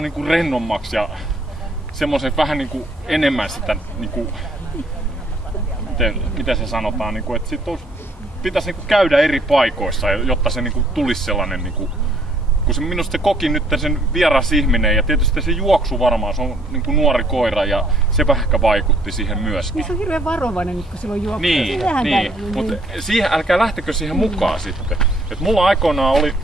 niinku rennommaksi ja semmoisen vähän niinku enemmän sitä niinku, miten se sanotaan, niinku, että sit pitäisi niinku käydä eri paikoissa, jotta se niinku tulisi sellainen niinku, kun se minusta se koki nyt sen vieras ihminen ja tietysti se juoksu varmaan, se on niinku nuori koira ja se vähän vaikutti siihen myöskin. Niin se on hirveän varovainen nyt kun silloin juoksuu. Niin, mutta siihen, älkää lähtekö siihen mukaan sitten. Et mulla aikoinaan oli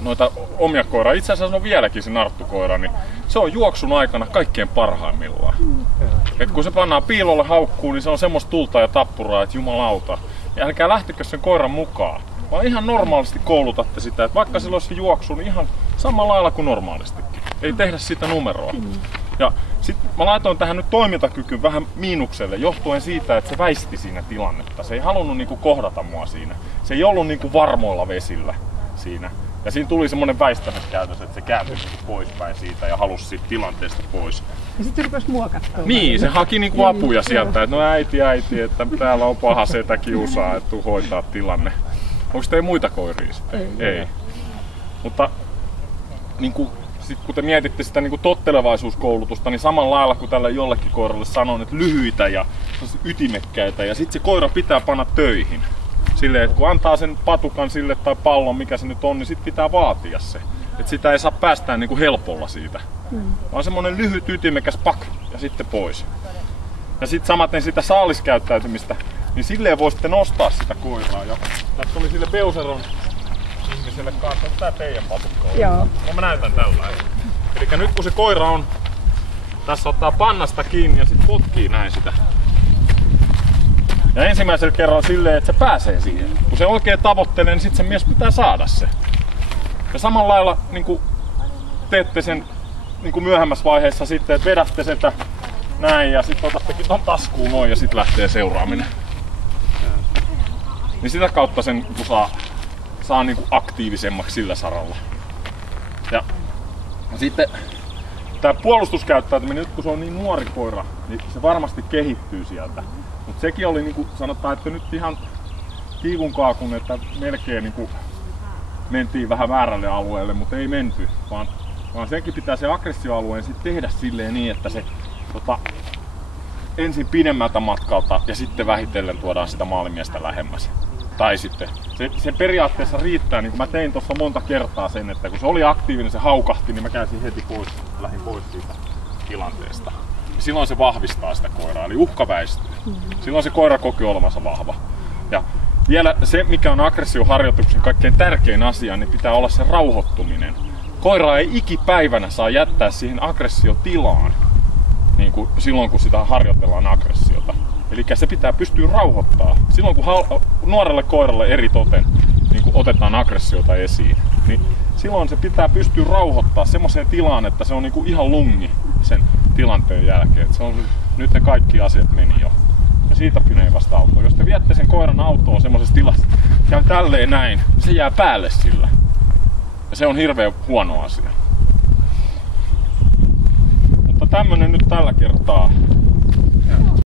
noita omia koiraa, itse asiassa on vieläkin se narttukoira, niin se on juoksun aikana kaikkein parhaimmillaan. Et kun se pannaan piilolle haukkuun, niin se on semmoista tulta ja tappuraa, että jumalauta. Ja älkää lähtekö sen koiran mukaan, vaan ihan normaalisti koulutatte sitä, että vaikka sillä olisi juoksu, niin ihan samalla lailla kuin normaalistikin. Ei tehdä sitä numeroa. Ja sit mä laitoin tähän nyt toimintakykyyn vähän miinukselle, johtuen siitä, että se väisti siinä tilannetta. Se ei halunnut niinku kohdata mua siinä. Se ei ollut niinku varmoilla vesillä siinä. Ja siinä tuli semmonen väistämiskäytös, että se kääntyi poispäin siitä ja halusi siitä tilanteesta pois. Ja sitten se rupesi muokattua. Niin, se haki niinku apuja sieltä, että no äiti, että täällä on paha setä kiusaa, että tuu hoitaa tilanne. Onko teillä muita koiria sitten? Ei. Mutta niinku, sit kun te mietitte sitä niinku tottelevaisuuskoulutusta, niin samalla lailla kuin tälle jollekin koiralle sanon, että lyhyitä ja ytimekkäitä ja sit se koira pitää panna töihin. Silleen, että kun antaa sen patukan sille tai pallon, mikä se nyt on, niin sit pitää vaatia se. Että sitä ei saa päästää niinku helpolla siitä. Vaan semmonen lyhyt ytimekäs pak ja sitten pois. Ja sit samaten sitä saaliskäyttäytymistä, niin silleen voi sitten nostaa sitä koiraa. Ja tässä oli sille Beuseron ihmiselle kanssa tää teidän patukka. Joo. No mä näytän tällä. Elikkä nyt kun se koira on, tässä ottaa pannasta kiinni ja sit potkii näin sitä. Ja ensimmäisellä kerralla silleen, että se pääsee siihen. Kun se oikein tavoittelee, niin sit sen mies pitää saada se. Ja samalla lailla niin teette sen niin myöhemmässä vaiheessa sitten, että vedätte sitä näin ja sit otattekin ton taskuun noin ja sit lähtee seuraaminen. Niin sitä kautta sen saa niin aktiivisemmaksi sillä saralla. Ja sitten tää puolustuskäyttäytyminen, nyt kun se on niin nuori koira, niin se varmasti kehittyy sieltä. Mutta sekin oli niinku sanotaan, että nyt ihan kiikun kaakun, että melkein niinku mentiin vähän väärälle alueelle, mutta ei menty. Vaan senkin pitää se aggressioalueen sit tehdä silleen niin, että se ensin pidemmältä matkalta ja sitten vähitellen tuodaan sitä maalimiestä lähemmäs. Tai sitten se periaatteessa riittää, niin kuin mä tein tuossa monta kertaa sen, että kun se oli aktiivinen, se haukahti, niin mä käänsin heti pois, lähdin pois siitä tilanteesta. Ja silloin se vahvistaa sitä koiraa, eli uhka väistyy. Silloin se koira kokee olevansa vahva. Ja vielä se, mikä on aggressioharjoituksen kaikkein tärkein asia, niin pitää olla se rauhoittuminen. Koiraa ei ikipäivänä saa jättää siihen aggressiotilaan, niin kuin silloin kun sitä harjoitellaan aggressiota. Eli se pitää pystyä rauhoittamaan. Silloin kun nuorelle koiralle eritoten niin kun otetaan aggressiota esiin, niin silloin se pitää pystyä rauhoittamaan semmoiseen tilaan, että se on niin kuin ihan lungi sen tilanteen jälkeen. Se on, nyt ne kaikki asiat meni jo. Ja siitä pinee vasta autoon. Jos te viette sen koiran autoon semmoisessa tilassa, käy tälleen näin, se jää päälle sillä. Ja se on hirveän huono asia. Mutta tämmönen nyt tällä kertaa.